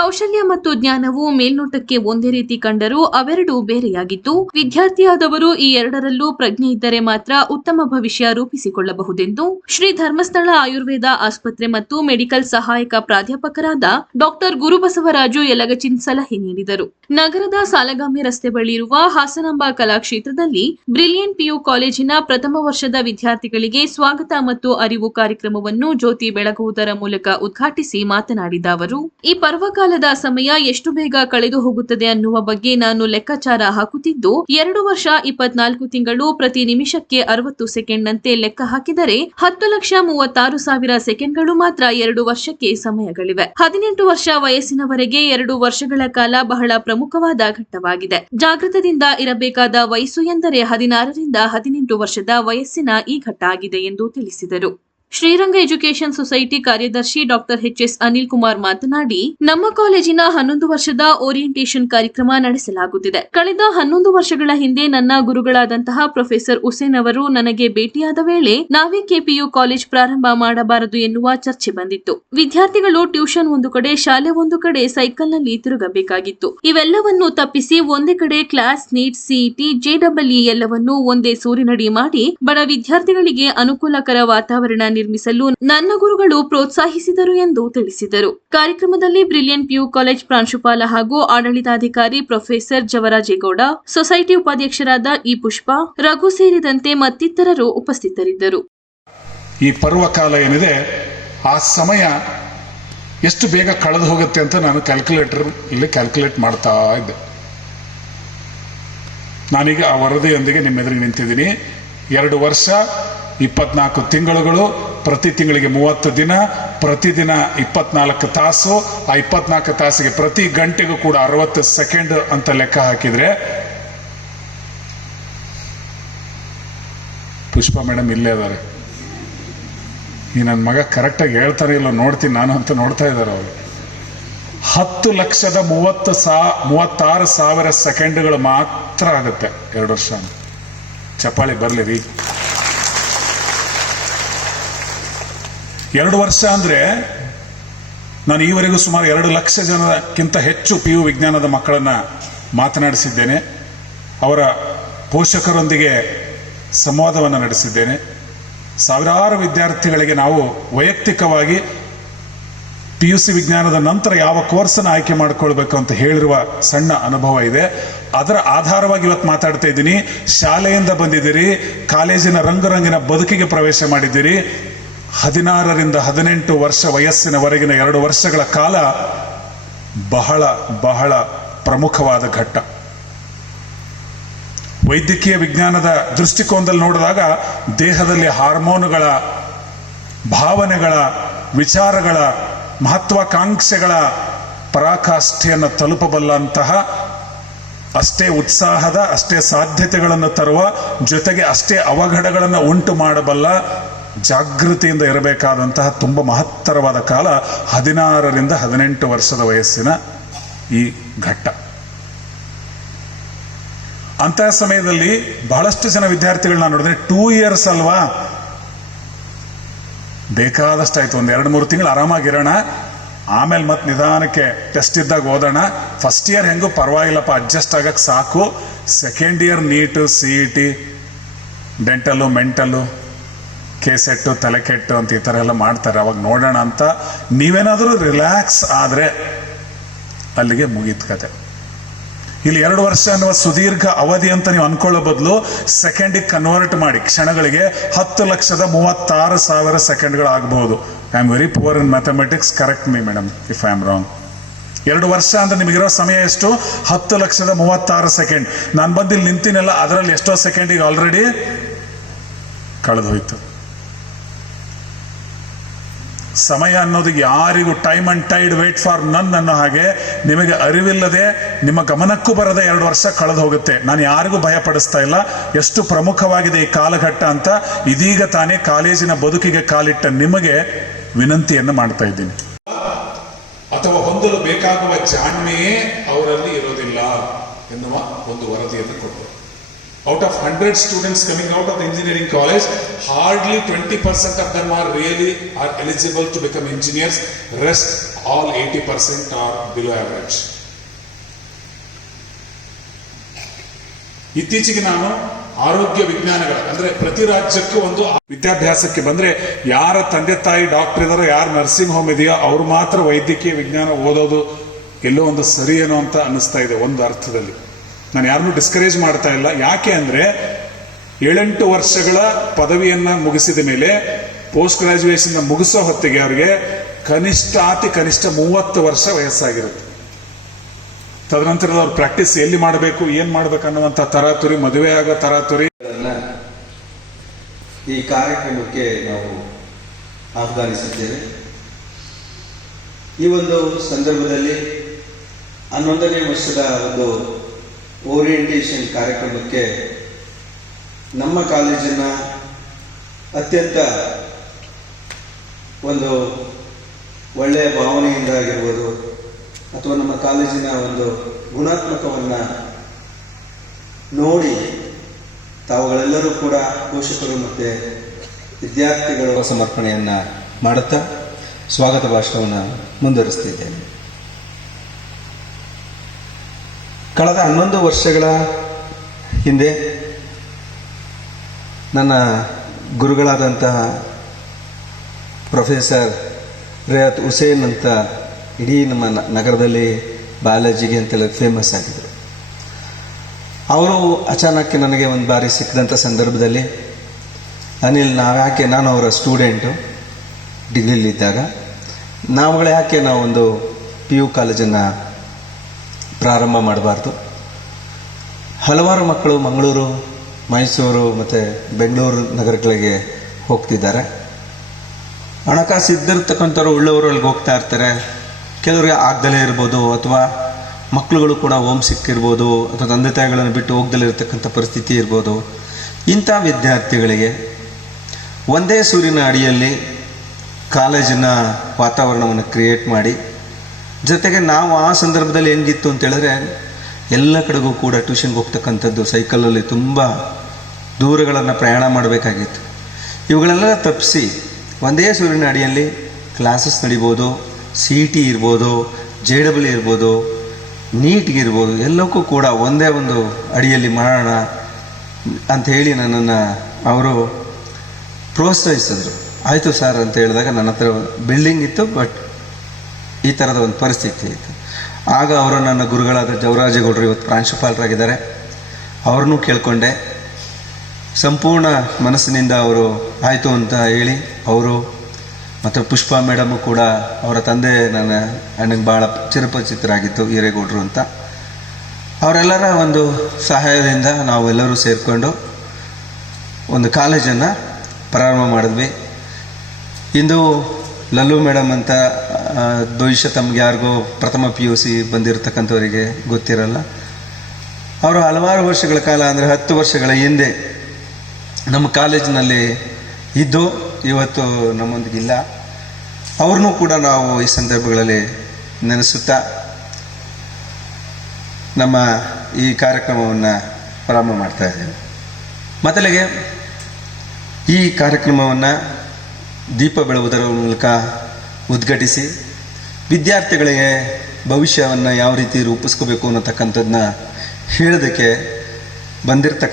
ಕೌಶಲ್ಯ ಮತ್ತು ಜ್ಞಾನವು ಮೇಲ್ನೋಟಕ್ಕೆ ಒಂದೇ ರೀತಿ ಕಂಡರೂ ಅವೆರಡೂ ಬೇರೆಯಾಗಿದ್ದು, ವಿದ್ಯಾರ್ಥಿಯಾದವರು ಈ ಎರಡರಲ್ಲೂ ಪ್ರಜ್ಞೆ ಇದ್ದರೆ ಮಾತ್ರ ಉತ್ತಮ ಭವಿಷ್ಯ ರೂಪಿಸಿಕೊಳ್ಳಬಹುದೆಂದು ಶ್ರೀ ಧರ್ಮಸ್ಥಳ ಆಯುರ್ವೇದ ಆಸ್ಪತ್ರೆ ಮತ್ತು ಮೆಡಿಕಲ್ ಸಹಾಯಕ ಪ್ರಾಧ್ಯಾಪಕರಾದ ಡಾಕ್ಟರ್ ಗುರುಬಸವರಾಜು ಯಲಗಚಿನ್ ಸಲಹೆ ನೀಡಿದರು. ನಗರದ ಸಾಲಗಾಮಿ ರಸ್ತೆ ಬಳಿ ಇರುವ ಹಾಸನಾಂಬ ಕಲಾಕ್ಷೇತ್ರದಲ್ಲಿ ಬ್ರಿಲಿಯಂಟ್ ಪಿಯು ಕಾಲೇಜಿನ ಪ್ರಥಮ ವರ್ಷದ ವಿದ್ಯಾರ್ಥಿಗಳಿಗೆ ಸ್ವಾಗತ ಮತ್ತು ಅರಿವು ಕಾರ್ಯಕ್ರಮವನ್ನು ಜ್ಯೋತಿ ಬೆಳಗುವುದರ ಮೂಲಕ ಉದ್ಘಾಟಿಸಿ ಮಾತನಾಡಿದ ಅವರು, ಈ ಪರ್ವಕಾಲದ ಸಮಯ ಎಷ್ಟು ಬೇಗ ಕಳೆದು ಹೋಗುತ್ತದೆ ಅನ್ನುವ ಬಗ್ಗೆ ನಾನು ಲೆಕ್ಕಾಚಾರ ಹಾಕುತ್ತಿದ್ದು, ಎರಡು ವರ್ಷ ಇಪ್ಪತ್ನಾಲ್ಕು ತಿಂಗಳು ಪ್ರತಿ ನಿಮಿಷಕ್ಕೆ ಅರವತ್ತು ಸೆಕೆಂಡ್ನಂತೆ ಲೆಕ್ಕ ಹಾಕಿದರೆ ಹತ್ತು ಲಕ್ಷ ಮೂವತ್ತಾರು ಸಾವಿರ ಸೆಕೆಂಡ್ಗಳು ಮಾತ್ರ ಎರಡು ವರ್ಷಕ್ಕೆ ಸಮಯಗಳಿವೆ. ಹದಿನೆಂಟು ವರ್ಷ ವಯಸ್ಸಿನವರೆಗೆ ಎರಡು ವರ್ಷಗಳ ಕಾಲ ಬಹಳ ಪ್ರಮುಖವಾದ ಘಟ್ಟವಾಗಿದೆ. ಜಾಗೃತದಿಂದ ಇರಬೇಕಾದ ವಯಸ್ಸು ಎಂದರೆ ಹದಿನಾರರಿಂದ ಹದಿನೆಂಟು ವರ್ಷದ ವಯಸ್ಸಿನ ಈ ಘಟ್ಟ ಆಗಿದೆ ಎಂದು ತಿಳಿಸಿದರು. ಶ್ರೀರಂಗ ಎಜುಕೇಷನ್ ಸೊಸೈಟಿ ಕಾರ್ಯದರ್ಶಿ doctor H S Anil Kumar ಮಾತನಾಡಿ, ನಮ್ಮ ಕಾಲೇಜಿನ ಹನ್ನೊಂದು ವರ್ಷದ ಓರಿಯೆಂಟೇಷನ್ ಕಾರ್ಯಕ್ರಮ ನಡೆಸಲಾಗುತ್ತಿದೆ. ಕಳೆದ ಹನ್ನೊಂದು ವರ್ಷಗಳ ಹಿಂದೆ ನನ್ನ ಗುರುಗಳಾದಂತಹ ಪ್ರೊಫೆಸರ್ ಹುಸೇನ್ ಅವರು ನನಗೆ ಭೇಟಿಯಾದ ವೇಳೆ, ನಾವೇ ಕೆಪಿಯು ಕಾಲೇಜ್ ಪ್ರಾರಂಭ ಮಾಡಬಾರದು ಎನ್ನುವ ಚರ್ಚೆ ಬಂದಿತ್ತು. ವಿದ್ಯಾರ್ಥಿಗಳು ಟ್ಯೂಷನ್ ಒಂದು ಕಡೆ, ಶಾಲೆ ಒಂದು ಕಡೆ ಸೈಕಲ್ನಲ್ಲಿ ತಿರುಗಬೇಕಾಗಿತ್ತು. ಇವೆಲ್ಲವನ್ನು ತಪ್ಪಿಸಿ ಒಂದೇ ಕಡೆ ಕ್ಲಾಸ್ ನೀಟ್ ಸಿಇಟಿ ಜೆಡಬ್ಲ್ಇ ಎಲ್ಲವನ್ನು ಒಂದೇ ಸೂರಿನಡಿ ಮಾಡಿ, ಬಡ ವಿದ್ಯಾರ್ಥಿಗಳಿಗೆ ಅನುಕೂಲಕರ ವಾತಾವರಣ ನಿರ್ಮಿಸಲು ನನ್ನ ಗುರುಗಳು ಪ್ರೋತ್ಸಾಹಿಸಿದರು ಎಂದು ತಿಳಿಸಿದರು. ಕಾರ್ಯಕ್ರಮದಲ್ಲಿ ಬ್ರಿಲಿಯಂಟ್ ಪಿಯು ಕಾಲೇಜ್ ಪ್ರಾಂಶುಪಾಲ ಹಾಗೂ ಆಡಳಿತಾಧಿಕಾರಿ ಪ್ರೊಫೆಸರ್ ಜವರಾಜೇಗೌಡ ಸೊಸೈಟಿ ಉಪಾಧ್ಯಕ್ಷರಾದ ಇ ಪುಷ್ಪ, ರಘು ಸೇರಿದಂತೆ ಮತ್ತಿತರರು ಉಪಸ್ಥಿತರಿದ್ದರು. ಈ ಪರ್ವಕಾಲ ಏನಿದೆ, ಆ ಸಮಯ ಎಷ್ಟು ಬೇಗ ಕಳೆದು ಹೋಗುತ್ತೆ ಅಂತ ನಾನು ಕ್ಯಾಲ್ಕುಲೇಟರ್ ಇಲ್ಲಿ ಕ್ಯಾಲ್ಕುಲೇಟ್ ಮಾಡ್ತಾ ಇದ್ದೆ. ನಾನೀಗ ಆ ವರದಿಯೊಂದಿಗೆ ನಿಮ್ಮ ಎದುರಿಗೆ ನಿಂತಿದ್ದೀನಿ. ಎರಡು ವರ್ಷ, ಇಪ್ಪತ್ನಾಲ್ಕು ತಿಂಗಳುಗಳು ಪ್ರತಿ ತಿಂಗಳಿಗೆ ಮೂವತ್ತು ದಿನ, ಪ್ರತಿದಿನ ಇಪ್ಪತ್ನಾಲ್ಕು ತಾಸು, ಆ ಇಪ್ಪತ್ನಾಲ್ಕು ತಾಸಿಗೆ ಪ್ರತಿ ಗಂಟೆಗೂ ಕೂಡ ಅರವತ್ತು ಸೆಕೆಂಡ್ ಅಂತ ಲೆಕ್ಕ ಹಾಕಿದ್ರೆ ಪುಷ್ಪ ಮೇಡಮ್ ಇಲ್ಲೇ ಇದ್ದಾರೆ. ಈ ನನ್ನ ಮಗ ಕರೆಕ್ಟಾಗಿ ಹೇಳ್ತಾರೆ ಇಲ್ಲ ನೋಡ್ತೀನಿ, ನಾನು ಅಂತ ನೋಡ್ತಾ ಇದ್ದಾರೆ ಅವರು. ಹತ್ತು ಲಕ್ಷದ ಮೂವತ್ತು ಸಾ, ಮೂವತ್ತಾರು ಸಾವಿರ ಸೆಕೆಂಡ್ಗಳು ಮಾತ್ರ ಆಗುತ್ತೆ ಎರಡು ವರ್ಷ. ಚಪ್ಪಾಳಿ ಬರಲಿ ರೀ. ಎರಡು ವರ್ಷ ಅಂದ್ರೆ ನಾನು ಈವರೆಗೂ ಸುಮಾರು ಎರಡು ಲಕ್ಷ ಜನಕ್ಕಿಂತ ಹೆಚ್ಚು ಪಿ ಯು ವಿಜ್ಞಾನದ ಮಕ್ಕಳನ್ನ ಮಾತನಾಡಿಸಿದ್ದೇನೆ. ಅವರ ಪೋಷಕರೊಂದಿಗೆ ಸಂವಾದವನ್ನು ನಡೆಸಿದ್ದೇನೆ. ಸಾವಿರಾರು ವಿದ್ಯಾರ್ಥಿಗಳಿಗೆ ನಾವು ವೈಯಕ್ತಿಕವಾಗಿ ಪಿ ಯು ಸಿ ವಿಜ್ಞಾನದ ನಂತರ ಯಾವ ಕೋರ್ಸನ್ನು ಆಯ್ಕೆ ಮಾಡಿಕೊಳ್ಬೇಕು ಅಂತ ಹೇಳಿರುವ ಸಣ್ಣ ಅನುಭವ ಇದೆ. ಅದರ ಆಧಾರವಾಗಿ ಇವತ್ತು ಮಾತಾಡ್ತಾ ಇದ್ದೀನಿ. ಶಾಲೆಯಿಂದ ಬಂದಿದ್ದೀರಿ, ಕಾಲೇಜಿನ ರಂಗುರಂಗಿನ ಬದುಕಿಗೆ ಪ್ರವೇಶ ಮಾಡಿದ್ದೀರಿ ಹದಿನಾರರಿಂದ ಹದಿನೆಂಟು ವರ್ಷ ವಯಸ್ಸಿನವರೆಗಿನ ಎರಡು ವರ್ಷಗಳ ಕಾಲ ಬಹಳ ಬಹಳ ಪ್ರಮುಖವಾದ ಘಟ್ಟ. ವೈದ್ಯಕೀಯ ವಿಜ್ಞಾನದ ದೃಷ್ಟಿಕೋನದಲ್ಲಿ ನೋಡಿದಾಗ ದೇಹದಲ್ಲಿ ಹಾರ್ಮೋನುಗಳ ಭಾವನೆಗಳ, ವಿಚಾರಗಳ ಮಹತ್ವಾಕಾಂಕ್ಷೆಗಳ ಪರಾಕಾಷ್ಠೆಯನ್ನು ತಲುಪಬಲ್ಲಂತಹ ಅಷ್ಟೇ ಉತ್ಸಾಹದ, ಅಷ್ಟೇ ಸಾಧ್ಯತೆಗಳನ್ನು ತರುವ ಜೊತೆಗೆ ಅಷ್ಟೇ ಅವಘಡಗಳನ್ನು ಉಂಟು ಮಾಡಬಲ್ಲ ಜಾಗೃತಿಯಿಂದ ಇರಬೇಕಾದಂತಹ ತುಂಬ ಮಹತ್ತರವಾದ ಕಾಲ ಹದಿನಾರರಿಂದ ಹದಿನೆಂಟು ವರ್ಷದ ವಯಸ್ಸಿನ ಈ ಘಟ್ಟ. ಅಂತಹ ಸಮಯದಲ್ಲಿ ಬಹಳಷ್ಟು ಜನ ವಿದ್ಯಾರ್ಥಿಗಳನ್ನ ನೋಡಿದ್ರೆ ಟೂ ಇಯರ್ಸ್ ಅಲ್ವಾ? ಬೇಕಾದಷ್ಟು ಆಯ್ತು ಒಂದು ಎರಡು ಮೂರು ತಿಂಗಳು ಆರಾಮಾಗಿರೋಣ, ಆಮೇಲೆ ಮತ್ತೆ ನಿಧಾನಕ್ಕೆ ಟೆಸ್ಟ್ ಇದ್ದಾಗ ಓದೋಣ. ಫಸ್ಟ್ ಇಯರ್ ಹೆಂಗೂ ಪರವಾಗಿಲ್ಲಪ್ಪ ಅಡ್ಜಸ್ಟ್ ಆಗಕ್ಕೆ ಸಾಕು. Second year NEET C E T dental mental cassette ತಲೆಕೆಟ್ಟು ಅಂತ ಈ ಥರ ಎಲ್ಲ ಮಾಡ್ತಾರೆ. ಅವಾಗ ನೋಡೋಣ ಅಂತ ನೀವೇನಾದರೂ ರಿಲ್ಯಾಕ್ಸ್ ಆದರೆ ಅಲ್ಲಿಗೆ ಮುಗೀತು ಕತೆ. ಇಲ್ಲಿ ಎರಡು ವರ್ಷ ಅನ್ನುವ ಸುದೀರ್ಘ ಅವಧಿ ಅಂತ ನೀವು ಅನ್ಕೊಳ್ಳೋ ಬದಲು ಸೆಕೆಂಡಿಗೆ ಕನ್ವರ್ಟ್ ಮಾಡಿ ಕ್ಷಣಗಳಿಗೆ ಹತ್ತು ಲಕ್ಷದ ಮೂವತ್ತಾರು ಸಾವಿರ ಸೆಕೆಂಡ್ಗಳು ಆಗಬಹುದು I am very poor in mathematics correct me madam if I am wrong ಎರಡು ವರ್ಷ ಅಂದ್ರೆ ನಿಮಗಿರೋ ಸಮಯ ಎಷ್ಟು? ಹತ್ತು ಲಕ್ಷದ ಮೂವತ್ತಾರು ಸೆಕೆಂಡ್ ನಾನು ಬಂದಿಲ್ಲಿ ನಿಂತಿನಲ್ಲ, ಅದರಲ್ಲಿ ಎಷ್ಟೋ ಸೆಕೆಂಡಿಗೆ ಆಲ್ರೆಡಿ ಕಳೆದು ಹೋಯ್ತು ಸಮಯ ಅನ್ನೋದು ಯಾರಿಗೂ time and tide wait for none ಅನ್ನೋ ಹಾಗೆ ನಿಮಗೆ ಅರಿವಿಲ್ಲದೆ ನಿಮ್ಮ ಗಮನಕ್ಕೂ ಬರದ ಎರಡು ವರ್ಷ ಕಳೆದು ಹೋಗುತ್ತೆ. ನಾನು ಯಾರಿಗೂ ಭಯ ಪಡಿಸ್ತಾ ಇಲ್ಲ. ಎಷ್ಟು ಪ್ರಮುಖವಾಗಿದೆ ಈ ಕಾಲಘಟ್ಟ ಅಂತ ಇದೀಗ ತಾನೇ ಕಾಲೇಜಿನ ಬದುಕಿಗೆ ಕಾಲಿಟ್ಟ ನಿಮಗೆ ವಿನಂತಿಯನ್ನು ಮಾಡ್ತಾ ಇದ್ದೀನಿ. ಅಥವಾ ಹೊಂದಲು ಬೇಕಾಗುವ ಜಾಣ್ಮೆಯೇ ಅವರಲ್ಲಿ ಇರೋದಿಲ್ಲ ಎನ್ನುವ out of 100 students coming out of the engineering college, hardly 20% of them are really are eligible to become engineers. Rest all 80% are below average. ಇತ್ತೀಚೆಗೆ ನಾನು ಆರೋಗ್ಯ ವಿಜ್ಞಾನಗಳ ಅಂದ್ರೆ ಪ್ರತಿ ರಾಜ್ಯಕ್ಕೂ ಒಂದು ವಿದ್ಯಾಭ್ಯಾಸಕ್ಕೆ ಬಂದ್ರೆ ಯಾರ ತಂದೆ ತಾಯಿ ಡಾಕ್ಟರ್ ಇದಾರೋ ಯಾರು ನರ್ಸಿಂಗ್ ಹೋಮ್ ಇದೆಯೋ ಅವ್ರು ಮಾತ್ರ ವೈದ್ಯಕೀಯ ವಿಜ್ಞಾನ ಓದೋದು ಎಲ್ಲೋ ಒಂದು ಸರಿ ಏನೋ ಅಂತ ಅನ್ನಿಸ್ತಾ ಇದೆ ಒಂದು ಅರ್ಥದಲ್ಲಿ ನಾನು ಯಾರನ್ನೂ ಡಿಸ್ಕರೇಜ್ ಮಾಡ್ತಾ ಇಲ್ಲ. ಯಾಕೆ ಅಂದರೆ ಏಳೆಂಟು ವರ್ಷಗಳ ಪದವಿಯನ್ನ ಮುಗಿಸಿದ ಮೇಲೆ ಪೋಸ್ಟ್ ಗ್ರಾಜುಯೇಷನ್ ಮುಗಿಸೋ ಹೊತ್ತಿಗೆ ಅವರಿಗೆ ಕನಿಷ್ಠ, ಅತಿ ಕನಿಷ್ಠ ಮೂವತ್ತು ವರ್ಷ ವಯಸ್ಸಾಗಿರುತ್ತೆ. ತದನಂತರದ ಅವ್ರ ಪ್ರಾಕ್ಟೀಸ್ ಎಲ್ಲಿ ಮಾಡಬೇಕು, ಏನ್ ಮಾಡ್ಬೇಕು ಅನ್ನುವಂಥ ತರಾತುರಿ, ಮದುವೆ ಆಗೋ ತರಾತುರಿ. ಈ ಕಾರ್ಯಕ್ರಮಕ್ಕೆ ನಾವು ಆಹ್ವಾನಿಸಿದ್ದೇವೆ. ಈ ಒಂದು ಸಂದರ್ಭದಲ್ಲಿ ಹನ್ನೊಂದನೇ ವರ್ಷದ ಒಂದು ಓರಿಯೆಂಟೇಷನ್ ಕಾರ್ಯಕ್ರಮಕ್ಕೆ ನಮ್ಮ ಕಾಲೇಜಿನ ಅತ್ಯಂತ ಒಂದು ಒಳ್ಳೆಯ ಭಾವನೆಯಿಂದ ಆಗಿರ್ಬೋದು ಅಥವಾ ನಮ್ಮ ಕಾಲೇಜಿನ ಒಂದು ಗುಣಾತ್ಮಕವನ್ನು ನೋಡಿ ತಾವುಗಳೆಲ್ಲರೂ ಕೂಡ ಪೋಷಕರು ಮತ್ತು ವಿದ್ಯಾರ್ಥಿಗಳು ಸಮರ್ಪಣೆಯನ್ನು ಮಾಡುತ್ತಾ ಸ್ವಾಗತ ಭಾಷಣವನ್ನು ಮುಂದುವರಿಸ್ತಿದ್ದೇನೆ. ಕಳೆದ ಹನ್ನೊಂದು ವರ್ಷಗಳ ಹಿಂದೆ ನನ್ನ ಗುರುಗಳಾದಂತಹ ಪ್ರೊಫೆಸರ್ ರಿಯಾತ್ ಹುಸೇನ್ ಅಂತ ಇಡೀ ನಮ್ಮ ನಗರದಲ್ಲಿ ಬಯಾಲಜಿಗೆ ಅಂತೆಲ್ಲ ಫೇಮಸ್ ಆಗಿದ್ದರು ಅವರು ಅಚಾನಕ್ಕೆ ನನಗೆ ಒಂದು ಬಾರಿ ಸಿಕ್ಕಿದಂಥ ಸಂದರ್ಭದಲ್ಲಿ, ಅನಿಲ್, ನಾವು ಯಾಕೆ, ನಾನು ಅವರ ಸ್ಟೂಡೆಂಟು ಡಿಗ್ರಿಲಿದ್ದಾಗ, ನಾವುಗಳು ಯಾಕೆ ನಾವೊಂದು ಪಿ ಯು ಕಾಲೇಜನ್ನು ಪ್ರಾರಂಭ ಮಾಡಬಾರ್ದು. ಹಲವಾರು ಮಕ್ಕಳು ಮಂಗಳೂರು, ಮೈಸೂರು ಮತ್ತು ಬೆಂಗಳೂರು ನಗರಗಳಿಗೆ ಹೋಗ್ತಿದ್ದಾರೆ. ಹಣಕಾಸು ಇದ್ದಿರ್ತಕ್ಕಂಥವ್ರು ಉಳ್ಳವರು ಅಲ್ಲಿಗೆ ಹೋಗ್ತಾ ಇರ್ತಾರೆ. ಕೆಲವರಿಗೆ ಆಗ್ದಲೇ ಇರ್ಬೋದು ಅಥವಾ ಮಕ್ಕಳುಗಳು ಕೂಡ ಓಮ್ ಸಿಕ್ಕಿರ್ಬೋದು ಅಥವಾ ತಂದೆ ತಾಯಿಗಳನ್ನು ಬಿಟ್ಟು ಹೋಗ್ದಲೇ ಇರತಕ್ಕಂಥ ಪರಿಸ್ಥಿತಿ ಇರ್ಬೋದು. ಇಂಥ ವಿದ್ಯಾರ್ಥಿಗಳಿಗೆ ಒಂದೇ ಸೂರಿನ ಅಡಿಯಲ್ಲಿ ಕಾಲೇಜಿನ ವಾತಾವರಣವನ್ನು ಕ್ರಿಯೇಟ್ ಮಾಡಿ ಜೊತೆಗೆ ನಾವು ಆ ಸಂದರ್ಭದಲ್ಲಿ ಹೆಂಗಿತ್ತು ಅಂತ ಹೇಳಿದ್ರೆ, ಎಲ್ಲ ಕಡೆಗೂ ಕೂಡ ಟ್ಯೂಷನ್ಗೆ ಹೋಗ್ತಕ್ಕಂಥದ್ದು ಸೈಕಲಲ್ಲಿ ತುಂಬ ದೂರಗಳನ್ನು ಪ್ರಯಾಣ ಮಾಡಬೇಕಾಗಿತ್ತು. ಇವುಗಳೆಲ್ಲ ತಪ್ಪಿಸಿ ಒಂದೇ ಸೂರ್ಯನ ಅಡಿಯಲ್ಲಿ ಕ್ಲಾಸಸ್ ನಡಿಬೋದು ಸಿ ಟಿ ಇರ್ಬೋದು ಜೆ ಡಬಲ್ ಇರ್ಬೋದು ನೀಟ್ಗಿರ್ಬೋದು ಎಲ್ಲಕ್ಕೂ ಕೂಡ ಒಂದೇ ಒಂದು ಅಡಿಯಲ್ಲಿ ಮಾಡೋಣ ಅಂತ ಹೇಳಿ ನನ್ನನ್ನು ಅವರು ಪ್ರೋತ್ಸಾಹಿಸಿದ್ರು. ಆಯಿತು ಸರ್ ಅಂತ ಹೇಳಿದಾಗ ನನ್ನ ಹತ್ರ ಬಿಲ್ಡಿಂಗ್ ಇತ್ತು ಬಟ್ ಈ ಥರದ ಒಂದು ಪರಿಸ್ಥಿತಿ ಇತ್ತು ಆಗ ಅವರು ನನ್ನ ಗುರುಗಳಾದ ಜವರಾಜೇಗೌಡರು ಇವತ್ತು ಪ್ರಾಂಶುಪಾಲರಾಗಿದ್ದಾರೆ. ಅವ್ರನ್ನೂ ಕೇಳಿಕೊಂಡೆ. ಸಂಪೂರ್ಣ ಮನಸ್ಸಿನಿಂದ ಅವರು ಆಯಿತು ಅಂತ ಹೇಳಿ ಅವರು ಮತ್ತು ಪುಷ್ಪಾ ಮೇಡಮು ಕೂಡ ಅವರ ತಂದೆ ನನ್ನ ಅಣ್ಣಗೆ ಭಾಳ ಚಿರಪರಿಚಿತರಾಗಿತ್ತು ಹಿರೇಗೌಡರು ಅಂತ. ಅವರೆಲ್ಲರ ಒಂದು ಸಹಾಯದಿಂದ ನಾವೆಲ್ಲರೂ ಸೇರಿಕೊಂಡು ಒಂದು ಕಾಲೇಜನ್ನು ಪ್ರಾರಂಭ ಮಾಡಿದ್ವಿ. ಇಂದು ಲಲ್ಲು ಮೇಡಮ್ ಅಂತ ಬಹುಶಃ ತಮ್ಗೆ ಯಾರಿಗೋ ಪ್ರಥಮ ಪಿ ಯು ಸಿ ಬಂದಿರತಕ್ಕಂಥವರಿಗೆ ಗೊತ್ತಿರಲ್ಲ. ಅವರು ಹಲವಾರು ವರ್ಷಗಳ ಕಾಲ, ಅಂದರೆ ಹತ್ತು ವರ್ಷಗಳ ಹಿಂದೆ ನಮ್ಮ ಕಾಲೇಜಿನಲ್ಲಿ ಇದ್ದು, ಇವತ್ತು ನಮ್ಮೊಂದಿಗಿಲ್ಲ. ಅವ್ರನ್ನೂ ಕೂಡ ನಾವು ಈ ಸಂದರ್ಭಗಳಲ್ಲಿ ನೆನೆಸುತ್ತಾ, ನಮ್ಮ ಈ ಕಾರ್ಯಕ್ರಮವನ್ನು ಪ್ರಾರಂಭ ಮಾಡ್ತಾ ಇದ್ದೇವೆ. ಮೊದಲಿಗೆ ಈ ಕಾರ್ಯಕ್ರಮವನ್ನು ದೀಪ ಬೆಳಗುವುದರ ಮೂಲಕ ಉದ್ಘಾಟಿಸಿ ವಿದ್ಯಾರ್ಥಿಗಳಿಗೆ ಭವಿಷ್ಯವನ್ನು ಯಾವ ರೀತಿ ರೂಪಿಸ್ಕೋಬೇಕು ಅನ್ನತಕ್ಕಂಥದ್ದನ್ನ ಹೇಳೋದಕ್ಕೆ ಬಂದಿರತಕ್ಕಂಥ